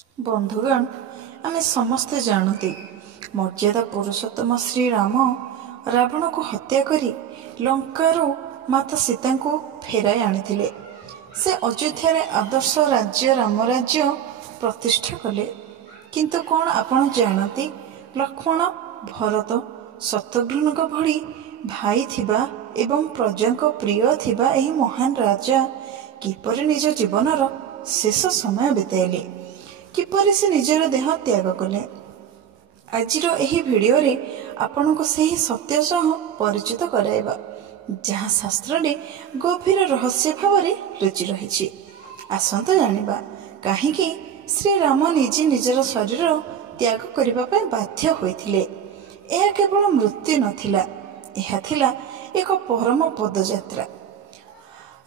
बंधुगण आमे समस्ते जानते मर्यादा पुरुषोत्तम श्री राम रावण को हत्या करी लंकारु माता सीता को फेराई आनिथिले। से अयोध्या आदर्श राज्य राम राज्य प्रतिष्ठा कले। किंतु कौन आपण जानते लक्ष्मण भरत शत्रुघ्न भली भाई थिबा एवं प्रजा प्रिय थिबा एही महान राजा किपरि निज जीवनर शेष समय बिताइले, किपरि से निजर देह त्याग कले। आजिर एही भिडियो रे आपन को सही सत्य सह परिचित कराइबा जहाँ शास्त्र रे गभीर रहस्य भाव लुचि रही। आसंत जानिबा काहीकि श्री राम निजे निजर शरीर त्याग करिबा पय बाध्य होइथिले। यह केवल मृत्यु नथिला, यह थिला एक परम पदयात्रा।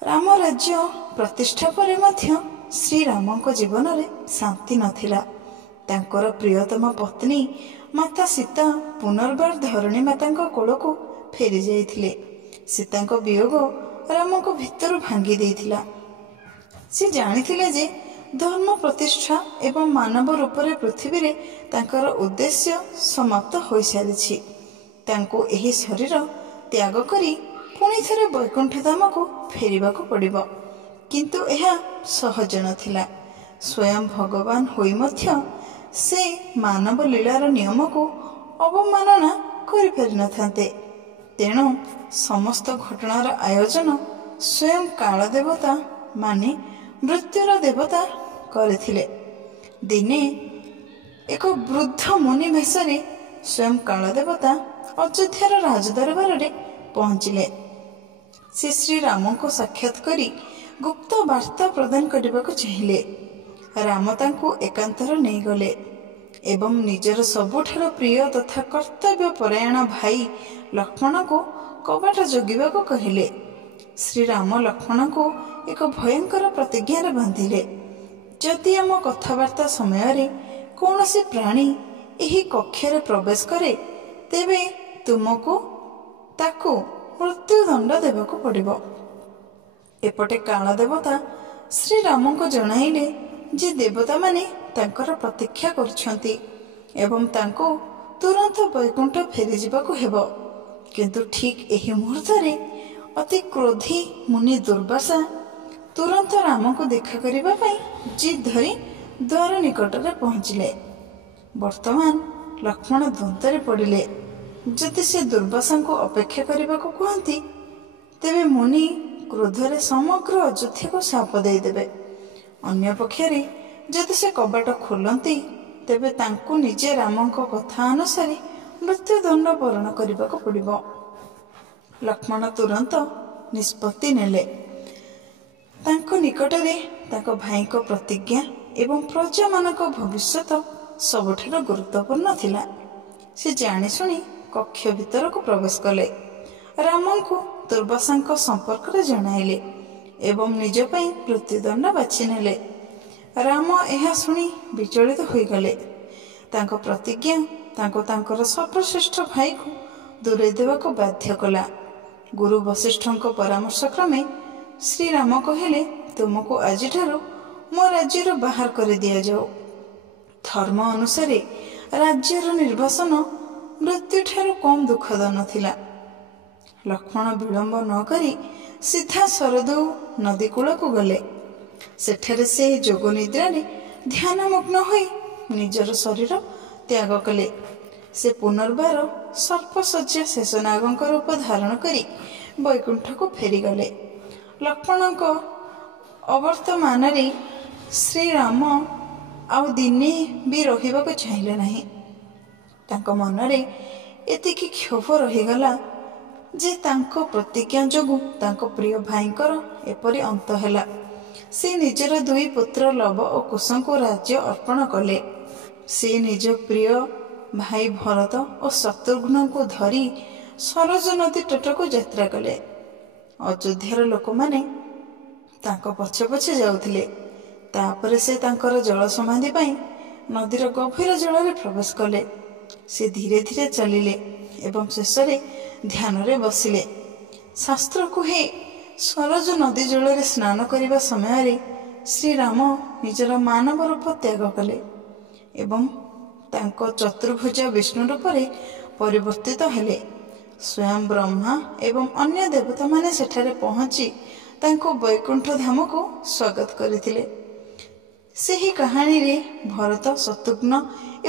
राम राज्य प्रतिष्ठा परे मध्य श्री राम को जीवन रे शांति नथिला। तांकर प्रियतम पत्नी माता सीता पुनर्बार धरणी माता कोल को फेरी जाइथिले। सीता वियोग राम को भितर भांगी देइथिला। से जानिथिले जे धर्म प्रतिष्ठा एवं मानव रूप रे पृथ्वी रे तांकर उद्देश्य समाप्त हो सारिछि। तांको एही शरीर त्याग करी पुणी थरे वैकुंठ धाम को फेरिबाको पड़िबो। किंतु यह सहज नथिला। स्वयं भगवान होई मध्य से मानव लीलार नियम को अवमानना करि पारि नथान्ते। तेणु समस्त घटनार आयोजन स्वयं काल देवता माने मृत्युर देवता करथिले। दिने एक वृद्ध मुनि भेषरे स्वयं काल देवता अयोध्यार राजदरबार रे पहुंचिले। से श्री राम को साक्षात करी गुप्त वार्ता प्रदान करने को चाहिए। राम तांको एकांतर नहीं गले एवं निजर सबुठार प्रिय तथा कर्तव्य परायण भाई लक्ष्मण को कबाट जगिबा को कहिले। श्री राम लक्ष्मण को एक भयंकर प्रतिज्ञा रे बांधिले। जदि आम कथबार्ता समय रे कौनसी प्राणी एही कक्ष रे प्रवेश करे तेबे तुमको ताको मृत्युदंड देबाको पड़िबो। एपटे काल देवता श्री राम को जणाइले जे देवता माने तांकर प्रतीक्षा करछंती एवं तांको तुरंत वैकुंठ फेरी जिबाको हेबो। किंतु ठीक एही मुहूर्त रे अति क्रोधी मुनि दुर्वासा तुरंत राम को देखा करिबा पई जिद धरी द्वार निकट रे पहुंचिले। वर्तमान लक्ष्मण द्वंद्वरे पड़िले। जदि से दुर्वासा को अपेक्षा करने को कहती तेबे मुनि क्रोधरे समग्र अयोध्या को शाप देदेवे। अन्य पक्षरे जदि से कबाट खोलती तेबे तांको निजे राम को कथा अनुसार मृत्युदंड वरण करने को पड़िबो। लक्ष्मण तुरंत निष्पत्ति नेले। तांको निकटरे तांको भाई को प्रतिज्ञा एवं प्रजा मानक भविष्यत सबुठार गुरुत्वपूर्ण थिला। से जानी सुनी कक्ष भीतर को प्रवेश कले। राम को दुर्वासा संपर्क रे जणाइले एवं निज पई मृत्युदंड बाछि नेले। राम यह सुनी विचलित होई गले। तांको प्रतिज्ञा तांको तांकर सर्वश्रेष्ठ भाई को दूरे देवा को बाध्य कला। गुरु वशिष्ठଙ୍କ परामर्श क्रमे श्री राम कहले तुमको आज ठारो मो राज्यर बाहर कर दिया जाओ। धर्म अनुसार राज्यर निर्वासन मृत्यु ठारू कम दुखद नथिला। लक्ष्मण विलंब न करी सीधा सरदू नदी कूल को गले। सेठारे से जोग निद्रा ध्यानमग्न होई निजर शरीर त्याग कले। से पुनर्बार सर्पशଯ୍ୟା शेषनाग रूप धारण करी वैकुंठ को फेरी गले। लक्ष्मण अवर्तमान रे श्री राम आउ दिने भी रहिबा को चाहिए नहीं। तांको मनरे एतिकी क्षोभ रहीगला जे तांको प्रतिज्ञा जोगु तांको प्रिय भाईंकर एपरि अंत हैला। से निजर दुई पुत्र लव और कुश को राज्य अर्पण कले। से निज प्रिय भाई भरत और शत्रुघ्न को धरी सरज नदी तट को यात्रा कले। अयोध्यार लोक माने तांको पछे पछे जाउथिले। तापरे से तांकर जल समाधि पाई नदीर गभीर जल रे प्रवेश कले। से धीरे धीरे चलिले एवं शेष ध्यान रे बसिले। शास्त्र कुहे सरज नदी जल रे स्नान करिबा समय रे ଶ୍ରୀରାମ ନିଜର ମାନବ ରୂପ ତ୍ୟାଗ କଲେ ଏବଂ ତାଙ୍କ ଚତୁର୍ଭୁଜ ବିଷ୍ଣୁ ରୂପରେ ପରିବର୍ତ୍ତିତ ହେଲେ। ସ୍ୱୟଂ ବ୍ରହ୍ମା ଏବଂ ଅନ୍ୟ ଦେବତାମାନେ ସେଠାରେ ପହଞ୍ଚି ତାଙ୍କୁ ବୈକୁଣ୍ଠ ଧାମକୁ ସ୍ୱାଗତ କରିଥିଲେ। ସେହି କାହାଣୀରେ ଭରତ, ଶତ୍ରୁଘ୍ନ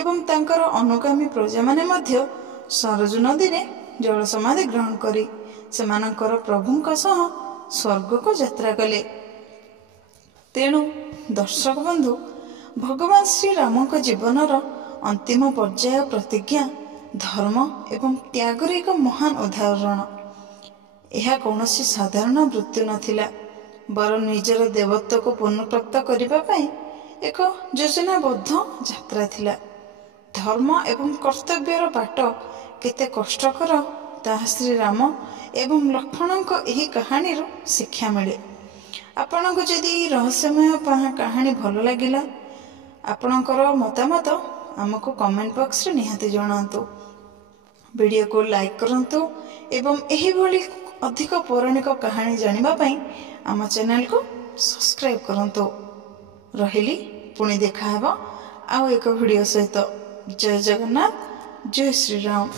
ଏବଂ ତାଙ୍କର ଅନୁଗାମୀ ପ୍ରଜାମାନେ ମଧ୍ୟ ସରଜୁ ନଦୀରେ ଜଳ ସମାଧି ଗ୍ରହଣ କରି ସେମାନଙ୍କର ପ୍ରଭୁଙ୍କ ସହ ସ୍ୱର୍ଗକୁ ଯାତ୍ରା କଲେ। ତେଣୁ ଦର୍ଶକ ବନ୍ଧୁ, ଭଗବାନ ଶ୍ରୀରାମଙ୍କ ଜୀବନର ଅନ୍ତିମ ପର୍ଯ୍ୟାୟ ପ୍ରତିଜ୍ଞା ଧର୍ମ ଏବଂ ତ୍ୟାଗର ଏକ ମହାନ ଉଦାହରଣ। ଏହା କୌଣସି ସାଧାରଣ ମୃତ୍ୟୁ ନଥିଲା, ବରଂ ନିଜର ଦେବତ୍ୱକୁ ପୁନଃପ୍ରାପ୍ତ କରିବା ପାଇଁ ଏକ ଯୋଜନାବଦ୍ଧ ଯାତ୍ରା ଥିଲା। ଧର୍ମ ଏବଂ କର୍ତ୍ତବ୍ୟର ବାଟ କେତେ କଷ୍ଟକର ତାହା ଶ୍ରୀରାମ ଏବଂ ଲକ୍ଷ୍ମଣଙ୍କ ଏହି କାହାଣୀରୁ ଶିକ୍ଷା ମିଳେ। ଆପଣଙ୍କୁ ଯଦି ଏହି ରହସ୍ୟମୟ କାହାଣୀ ଭଲ ଲାଗିଲା, ଆପଣଙ୍କର ମତାମତ ଆମକୁ କମେଣ୍ଟ ବକ୍ସରେ ନିହାତି ଜଣାନ୍ତୁ। ଭିଡ଼ିଓକୁ ଲାଇକ୍ କରନ୍ତୁ ଏବଂ ଏହିଭଳି ଅଧିକ ପୌରାଣିକ କାହାଣୀ ଜାଣିବା ପାଇଁ ଆମ ଚ୍ୟାନେଲକୁ ସବସ୍କ୍ରାଇବ୍ କରନ୍ତୁ। ରହିଲି, ପୁଣି ଦେଖାହେବ ଆଉ ଏକ ଭିଡ଼ିଓ ସହିତ। ଜୟ ଜଗନ୍ନାଥ, ଜୟ ଶ୍ରୀରାମ।